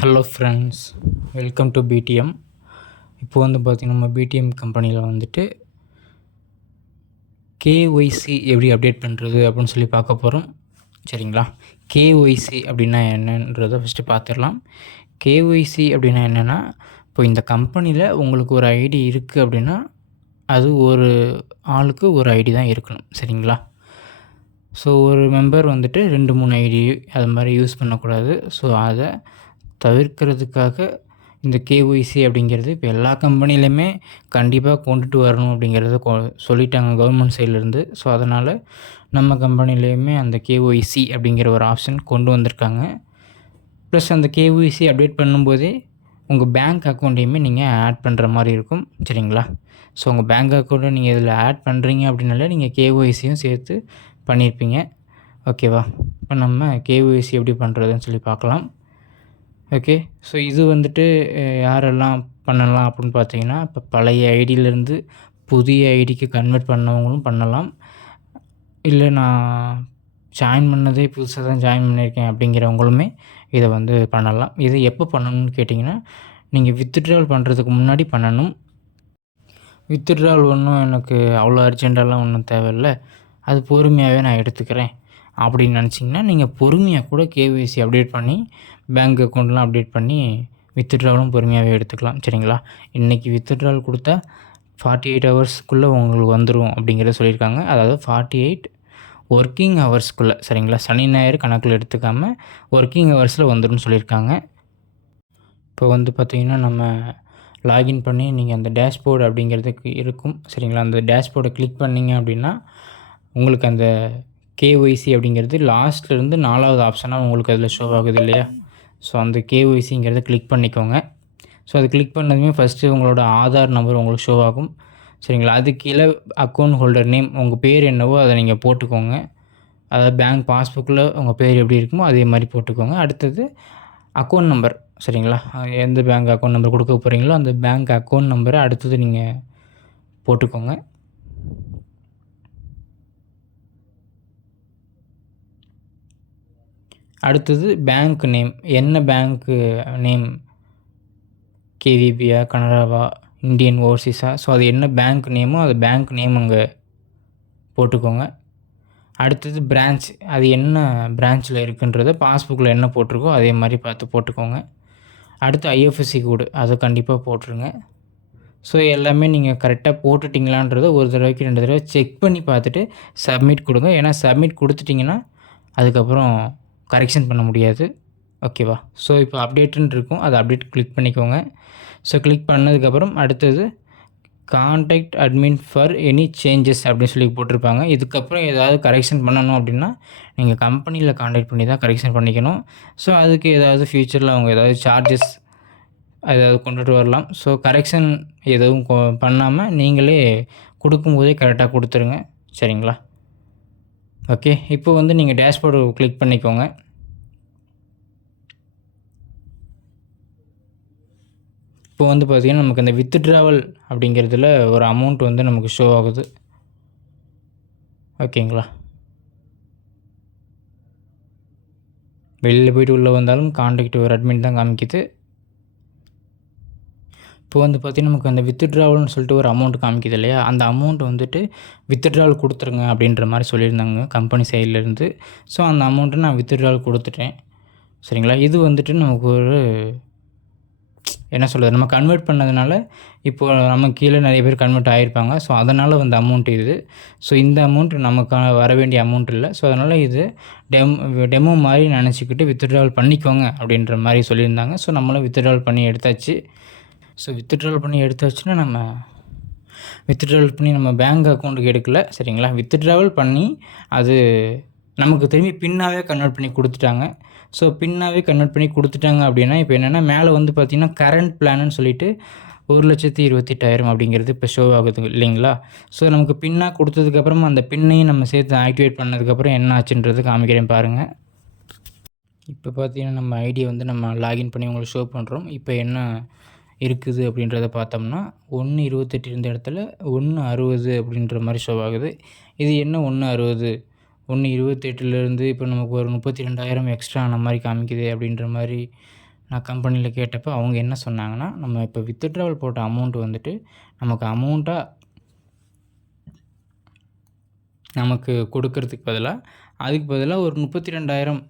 Hello friends, welcome to PDM. இப்போ வந்து பார்த்திங்கன்னா நம்ம பிடிஎம் கம்பெனியில் வந்துட்டு கேஒய்சி எப்படி அப்டேட் பண்ணுறது அப்படின்னு சொல்லி பார்க்க போகிறோம். சரிங்களா? கேஒய்சி அப்படின்னா என்னன்றதை ஃபஸ்ட்டு பார்த்துடலாம். கேஒய்சி அப்படின்னா என்னென்னா, இப்போ இந்த கம்பெனியில் உங்களுக்கு ஒரு ஐடி இருக்குது அப்படின்னா அது ஒரு ஆளுக்கு ஒரு ஐடி தான் இருக்கணும். சரிங்களா? ஸோ ஒரு மெம்பர் வந்துட்டு 2-3 ஐடி அது மாதிரி யூஸ் பண்ணக்கூடாது. ஸோ அதை தவிர்க்கிறதுக்காக இந்த கேஒய்சி அப்படிங்கிறது இப்போ எல்லா கம்பெனிலையுமே கண்டிப்பாக கொண்டுட்டு வரணும் அப்படிங்கிறத சொல்லிட்டாங்க கவர்மெண்ட் சைட்லேருந்து. ஸோ அதனால் நம்ம கம்பெனிலேயுமே அந்த கேஒய்சி அப்படிங்கிற ஒரு ஆப்ஷன் கொண்டு வந்திருக்காங்க. ப்ளஸ் அந்த கேஒய்சி அப்டேட் பண்ணும்போதே உங்கள் பேங்க் அக்கௌண்ட்டையுமே நீங்கள் ஆட் பண்ணுற மாதிரி இருக்கும். சரிங்களா? ஸோ உங்கள் பேங்க் அக்கௌண்ட்டை நீங்கள் இதில் ஆட் பண்ணுறீங்க அப்படின்னாலே நீங்கள் கேஒய்சியும் சேர்த்து பண்ணியிருப்பீங்க. ஓகேவா? இப்போ நம்ம கேஒய்சி எப்படி பண்ணுறதுன்னு சொல்லி பார்க்கலாம். ஓகே. ஸோ இது வந்துட்டு யாரெல்லாம் பண்ணலாம் அப்படின்னு பார்த்தீங்கன்னா, இப்போ பழைய ஐடியிலேருந்து புதிய ஐடிக்கு கன்வெர்ட் பண்ணவங்களும் பண்ணலாம். இல்லை நான் ஜாயின் பண்ணதே புதுசாக தான் ஜாயின் பண்ணியிருக்கேன் அப்படிங்கிறவங்களுமே இதை வந்து பண்ணலாம். இதை எப்போ பண்ணணும்னு கேட்டிங்கன்னா, நீங்கள் வித்ட்ராவல் பண்ணுறதுக்கு முன்னாடி பண்ணணும். வித்ட்ராவல் ஒன்றும் எனக்கு அவ்வளோ அர்ஜென்ட்டாலாம் ஒன்றும் தேவையில்லை, அது பொறுமையாகவே நான் எடுத்துக்கிறேன் அப்படின்னு நினச்சிங்கன்னா, நீங்கள் பொறுமையாக கூட கேஒய்சி அப்டேட் பண்ணி பேங்க் அக்கௌண்ட்லாம் அப்டேட் பண்ணி வித்ட்ராவலும் பொறுமையாகவே எடுத்துக்கலாம். சரிங்களா? இன்றைக்கி வித்ட்ராவல் கொடுத்தா 48 ஹவர்ஸ்க்குள்ளே உங்களுக்கு வந்துடும் அப்படிங்கிறத சொல்லியிருக்காங்க. அதாவது 48 ஒர்க்கிங் ஹவர்ஸ்க்குள்ளே. சரிங்களா? சனி ஞாயிறு கணக்கில் எடுத்துக்காமல் ஒர்க்கிங் ஹவர்ஸில் வந்துடும் சொல்லியிருக்காங்க. இப்போ வந்து பார்த்திங்கன்னா நம்ம லாகின் பண்ணி நீங்கள் அந்த டேஷ்போர்டு அப்படிங்கிறதுக்கு இருக்கும். சரிங்களா? அந்த டேஷ்போர்டை கிளிக் பண்ணிங்க அப்படின்னா உங்களுக்கு அந்த கேஒய்சி அப்படிங்கிறது லாஸ்ட்லேருந்து 4வது ஆப்ஷனாக உங்களுக்கு அதில் ஷோ ஆகுது இல்லையா? ஸோ அந்த கேஒய்சிங்கிறத கிளிக் பண்ணிக்கோங்க. ஸோ அது கிளிக் பண்ணதுமே ஃபஸ்ட்டு உங்களோட ஆதார் நம்பர் உங்களுக்கு ஷோ ஆகும். சரிங்களா? அது கீழே அக்கௌண்ட் ஹோல்டர் நேம் உங்கள் பேர் என்னவோ அதை நீங்கள் போட்டுக்கோங்க. அதாவது பேங்க் பாஸ்புக்கில் உங்கள் பேர் எப்படி இருக்குமோ அதே மாதிரி போட்டுக்கோங்க. அடுத்தது அக்கௌண்ட் நம்பர். சரிங்களா? எந்த பேங்க் அக்கௌண்ட் நம்பர் கொடுக்க போகிறீங்களோ அந்த பேங்க் அக்கௌண்ட் நம்பரை அடுத்தது நீங்கள் போட்டுக்கோங்க. அடுத்தது பேங்க் நேம். என்ன பேங்க்கு நேம்? கேவிபியா, கனராவா, இந்தியன் ஓவர்சீஸா? ஸோ அது என்ன பேங்க் நேமோ அது பேங்க் நேம் அங்கே போட்டுக்கோங்க. அடுத்தது பிரான்ச். அது என்ன பிரான்ச்சில் இருக்குன்றதை பாஸ்புக்கில் என்ன போட்டிருக்கோ அதே மாதிரி பார்த்து போட்டுக்கோங்க. அடுத்து ஐஎஃப்எஸ்சி கோடு அதை கண்டிப்பாக போட்டுருங்க. ஸோ எல்லாமே நீங்கள் கரெக்டாக போட்டுட்டிங்களான்றதை ஒரு தடவைக்கு 2 தடவை செக் பண்ணி பார்த்துட்டு சப்மிட் கொடுங்க. ஏன்னா சப்மிட் கொடுத்துட்டிங்கன்னா அதுக்கப்புறம் கரெக்ஷன் பண்ண முடியாது. ஓகேவா? ஸோ இப்போ அப்டேட்டுன்னு இருக்கும், அதை அப்டேட் கிளிக் பண்ணிக்கோங்க. ஸோ கிளிக் பண்ணதுக்கப்புறம் அடுத்தது contact admin for any changes அப்படின்னு சொல்லி போட்டிருப்பாங்க. இதுக்கப்புறம் ஏதாவது கரெக்ஷன் பண்ணணும் அப்படின்னா நீங்கள் கம்பெனியில் கான்டாக்ட் பண்ணி தான் கரெக்ஷன் பண்ணிக்கணும். ஸோ அதுக்கு ஏதாவது ஃப்யூச்சரில் அவங்க ஏதாவது சார்ஜஸ் ஏதாவது கொண்டுட்டு வரலாம். ஸோ கரெக்ஷன் எதுவும் பண்ணாமல் நீங்களே கொடுக்கும்போதே கரெக்டாக கொடுத்துருங்க. சரிங்களா? ஓகே. இப்போ வந்து நீங்கள் டேஷ்போர்டு கிளிக் பண்ணிக்கோங்க. இப்போ வந்து பார்த்திங்கன்னா நமக்கு அந்த வித்ட்ராவல் அப்படிங்கிறதுல ஒரு அமௌண்ட் வந்து நமக்கு ஷோ ஆகுது. ஓகேங்களா? வெளியில் போய்ட்டு உள்ளே வந்தாலும் கான்டாக்ட் ஒரு அட்மின் தான் காமிக்குது. இப்போ வந்து பார்த்திங்கன்னா நமக்கு அந்த வித்ட்ராவல்னு சொல்லிட்டு ஒரு அமௌண்ட் காமிக்குது இல்லையா? அந்த அமௌண்ட் வந்துட்டு வித்ட்ராவல் கொடுத்துருங்க அப்படின்ற மாதிரி சொல்லியிருந்தாங்க கம்பெனி சைட்லேருந்து. ஸோ அந்த அமௌண்ட்டை நான் வித்ட்ராவல் கொடுத்துட்டேன். சரிங்களா? இது வந்துட்டு நமக்கு ஒரு என்ன சொல்கிறது, நம்ம கன்வெர்ட் பண்ணதுனால இப்போது நம்ம கீழே நிறைய பேர் கன்வெர்ட் ஆகியிருப்பாங்க. ஸோ அதனால் வந்த அமௌண்ட் இது. ஸோ இந்த அமௌண்ட் நமக்கு வர வேண்டிய அமௌண்ட் இல்லை. ஸோ அதனால் இது டெமோ மாதிரி நினச்சிக்கிட்டு வித்ட்ராவல் பண்ணிக்கோங்க அப்படின்ற மாதிரி சொல்லியிருந்தாங்க. ஸோ நம்மளும் வித்ட்ராவல் பண்ணி எடுத்தாச்சு. ஸோ வித்ட்ராவல் பண்ணி எடுத்தாச்சுன்னா நம்ம வித்ட்ராவல் பண்ணி நம்ம பேங்க் அக்கௌண்ட்டுக்கு எடுக்கல. சரிங்களா? வித்ட்ராவல் பண்ணி அது நமக்கு திரும்பி பின்னாகவே கன்வெர்ட் பண்ணி கொடுத்துட்டாங்க. ஸோ பின்னாகவே கன்வெர்ட் பண்ணி கொடுத்துட்டாங்க அப்படின்னா இப்போ என்னென்னா மேலே வந்து பார்த்திங்கன்னா கரண்ட் பிளான்னு சொல்லிட்டு 1,28,000 அப்படிங்கிறது இப்போ ஷோ ஆகுது இல்லைங்களா? ஸோ நமக்கு பின்னாக கொடுத்ததுக்கப்புறமா அந்த பின்னையும் நம்ம சேர்த்து ஆக்டிவேட் பண்ணதுக்கப்புறம் என்ன ஆச்சுன்றது காமிக்கிறேன் பாருங்கள். இப்போ பார்த்திங்கன்னா நம்ம ஐடியை வந்து நம்ம லாகின் பண்ணி உங்களுக்கு ஷோ பண்ணுறோம். இப்போ என்ன இருக்குது அப்படின்றத பார்த்தோம்னா 1,28 இருந்த இடத்துல 1,60 அப்படின்ற மாதிரி ஷோ ஆகுது. இது என்ன 1,60? 1,28லேருந்து இப்போ நமக்கு ஒரு 32,000 எக்ஸ்ட்ரா ஆன மாதிரி காமிக்குது அப்படின்ற மாதிரி நான் கம்பெனியில் கேட்டப்போ அவங்க என்ன சொன்னாங்கன்னா, நம்ம இப்போ வித்ட்ராவல் போட்ட அமௌண்ட் வந்துட்டு நமக்கு அமௌண்ட்டாக நமக்கு கொடுக்கறதுக்கு பதிலாக அதுக்கு பதிலாக ஒரு 32,000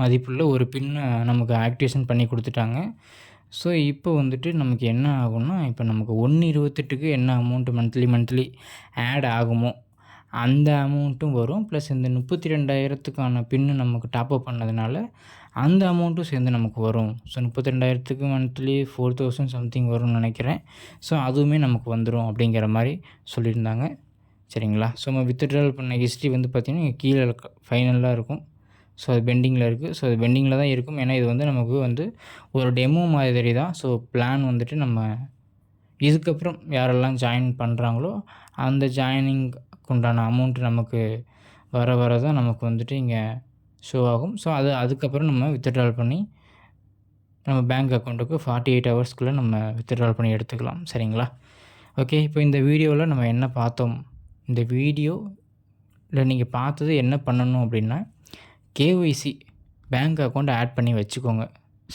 மதிப்புள்ள ஒரு பின்னை நமக்கு ஆக்டிவேஷன் பண்ணி கொடுத்துட்டாங்க. ஸோ இப்போ வந்துட்டு நமக்கு என்ன ஆகும்னா, இப்போ நமக்கு 1/28க்கு என்ன அமௌண்ட்டு மந்த்லி ஆட் ஆகுமோ அந்த அமௌண்ட்டும் வரும். ப்ளஸ் இந்த 32,000த்துக்கான பின்னு நமக்கு டாப்அப் பண்ணதுனால அந்த அமௌண்ட்டும் சேர்ந்து நமக்கு வரும். ஸோ 32,000த்துக்கு மந்த்லி 4,000 சம்திங் வரும்னு நினைக்கிறேன். ஸோ அதுவுமே நமக்கு வந்துடும் அப்படிங்கிற மாதிரி சொல்லியிருந்தாங்க. சரிங்களா? ஸோ நம்ம வித்ட்ராவல் பண்ண ஹிஸ்ட்ரி வந்து பார்த்திங்கன்னா கீழே ஃபைனலாக இருக்கும். ஸோ அது பெண்டிங்கில் இருக்குது. ஸோ அது பெண்டிங்கில் தான் இருக்கும். ஏன்னா இது வந்து நமக்கு வந்து ஒரு டெமோ மாதிரி தான். ஸோ பிளான் வந்துட்டு நம்ம இதுக்கப்புறம் யாரெல்லாம் ஜாயின் பண்ணுறாங்களோ அந்த ஜாயினிங்க்கு உண்டான அமௌண்ட்டு நமக்கு வர தான் நமக்கு வந்துட்டு இங்கே ஷோ ஆகும். ஸோ அதுக்கப்புறம் நம்ம வித்ட்ராவல் பண்ணி நம்ம பேங்க் அக்கௌண்ட்டுக்கு 48 ஹவர்ஸ்க்குள்ளே நம்ம வித்ட்ராவல் பண்ணி எடுத்துக்கலாம். சரிங்களா? ஓகே. இப்போ இந்த வீடியோவில் நம்ம என்ன பார்த்தோம்? இந்த வீடியோவில் நீங்கள் பார்த்தது என்ன பண்ணணும் அப்படின்னா, கேஒய்சி பேங்க் அக்கௌண்ட் ஆட் பண்ணி வச்சுக்கோங்க.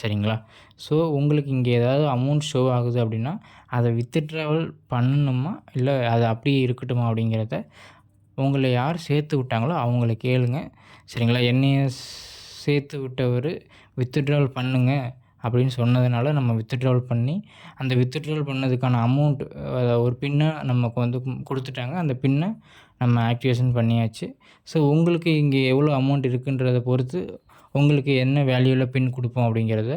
சரிங்களா? ஸோ உங்களுக்கு இங்கே ஏதாவது அமௌண்ட் ஷோ ஆகுது அப்படின்னா அதை வித்ட்ராவல் பண்ணணுமா இல்லை அது அப்படியே இருக்கட்டுமா அப்படிங்கிறத உங்களை யார் சேர்த்து விட்டாங்களோ அவங்கள கேளுங்க. சரிங்களா? என்னைய சேர்த்து விட்டவர் வித்ட்ராவல் பண்ணுங்க அப்படின்னு சொன்னதுனால நம்ம வித்ட்ராவல் பண்ணி அந்த வித்ட்ராவல் பண்ணதுக்கான அமௌண்ட் ஒரு பின்னை நமக்கு வந்து கொடுத்துட்டாங்க. அந்த பின்னை நம்ம ஆக்டிவேஷன் பண்ணியாச்சு. ஸோ உங்களுக்கு இங்கே எவ்வளோ அமௌண்ட் இருக்குன்றதை பொறுத்து உங்களுக்கு என்ன வேல்யூவில் பின் கொடுப்போம் அப்படிங்கிறத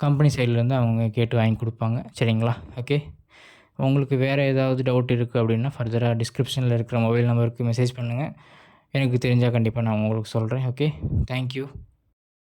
கம்பெனி சைட்லேருந்து அவங்க கேட்டு வாங்கி கொடுப்பாங்க. சரிங்களா? ஓகே. உங்களுக்கு வேறு ஏதாவது டவுட் இருக்குது அப்படின்னா ஃபர்தராக டிஸ்கிரிப்ஷனில் இருக்கிற மொபைல் நம்பருக்கு மெசேஜ் பண்ணுங்கள். எனக்கு தெரிஞ்சால் கண்டிப்பாக நான் உங்களுக்கு சொல்கிறேன். ஓகே. தேங்க்யூ.